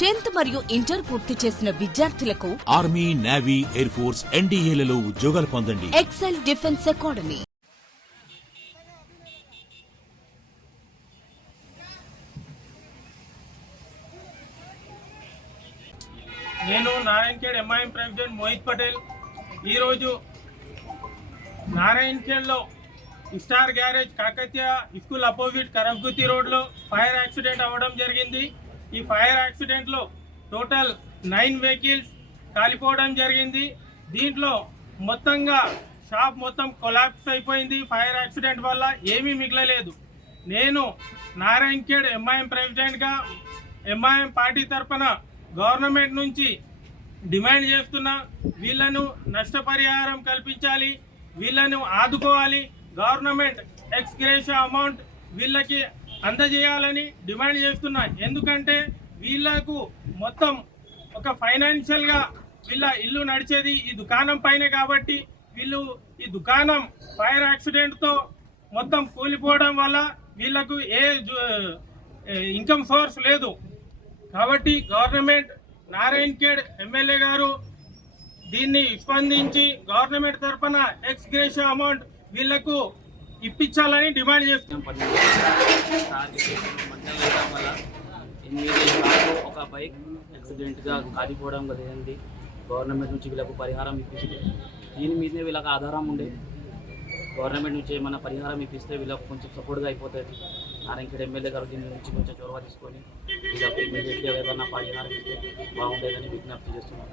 Tenth మరియు inter పూర్తి చేసిన విద్యార్థులకు ఆర్మీ నేవీ ఎయిర్ ఫోర్స్ ఎన్డీఏలలో ఉద్యోగాలు పొందండి. Excel defence academy. నేను నారాయణఖేడ్ ఎంఐఎం ప్రెసిడెంట్ మోహిత్ పటేల్. ఈరోజు నారాయణఖేడ్లో star garage Kakatiya school opposite కరఫ్గుతి రోడ్లో ఫైర్ యాక్సిడెంట్ అవ్వడం జరిగింది. ఈ ఫైర్ యాక్సిడెంట్లో టోటల్ నైన్ వెహికల్స్ కాలిపోవడం జరిగింది. దీంట్లో మొత్తంగా షాప్ మొత్తం కొలాప్స్ అయిపోయింది. ఫైర్ యాక్సిడెంట్ వల్ల ఏమీ మిగలలేదు. నేను నారాయణఖేడ్ ఎంఐఎం ప్రెసిడెంట్గా ఎంఐఎం పార్టీ తరఫున గవర్నమెంట్ నుంచి డిమాండ్ చేస్తున్నా వీళ్ళను నష్టపరిహారం కల్పించాలి వీళ్ళను ఆదుకోవాలి. గవర్నమెంట్ ఎక్స్గ్రేషియా అమౌంట్ వీళ్ళకి అందజేయాలని డిమాండ్ చేస్తున్నా. ఎందుకంటే వీళ్ళకు మొత్తం ఒక ఫైనాన్షియల్గా వీళ్ళ ఇల్లు నడిచేది ఈ దుకాణం పైనే కాబట్టి వీళ్ళు ఈ దుకాణం ఫైర్ యాక్సిడెంట్తో మొత్తం కూలిపోవడం వల్ల వీళ్ళకు ఏ ఇన్కమ్ సోర్స్ లేదు. కాబట్టి గవర్నమెంట్ నారాయణ్ ఖేడ్ ఎమ్మెల్యే గారు దీన్ని స్పందించి గవర్నమెంట్ తరఫున ఎక్స్ గ్రేషియా అమౌంట్ వీళ్ళకు ఇప్పించాలని డిమాండ్ చేస్తున్నాం. వల్ల ఎనిమిది ఒక బైక్ యాక్సిడెంట్గా కాలిపోవడం జరిగింది గవర్నమెంట్ నుంచి వీళ్ళకు పరిహారం ఇప్పిస్తే దీని మీదనే వీళ్ళకి ఆధారం ఉండే. గవర్నమెంట్ నుంచి ఏమైనా పరిహారం ఇప్పిస్తే వీళ్ళకు కొంచెం సపోర్ట్గా అయిపోతుంది. నారాయణఖేడ్ ఎమ్మెల్యే గారు దీని నుంచి కొంచెం చొరవ తీసుకొని వీళ్ళకు ఇమీడియట్గా ఏదైనా పరిహారం ఇస్తే బాగుండేదని విజ్ఞప్తి చేస్తున్నాను